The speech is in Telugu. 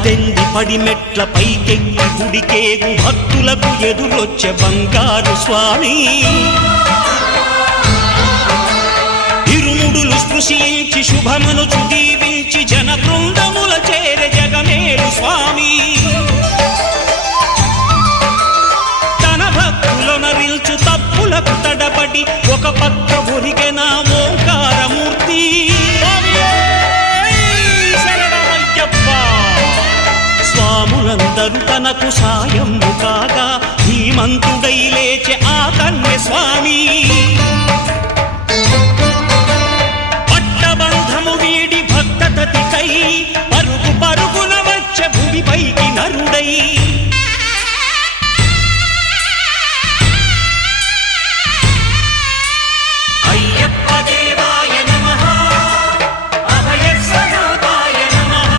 పద్దెంది పడిమెట్ల పైకెక్కి గుడికేగు భక్తులకు ఎదురొచ్చే బంగారు స్వామి ఇరుముడులు స్పృశించి శుభమనుచు దీవించి జన బృందముల చేరే జగమేలు స్వామి తన భక్తులనరిల్చు తప్పులకు తడబడి ఒక పక్క ఒరిగెన ఓంకారమూర్తి స్వాములందరూ తనకు సాయము కాగా ధీమంతుడై లేచె ఆ కన్య స్వామి పట్టబంధము వీడి భక్తతతికై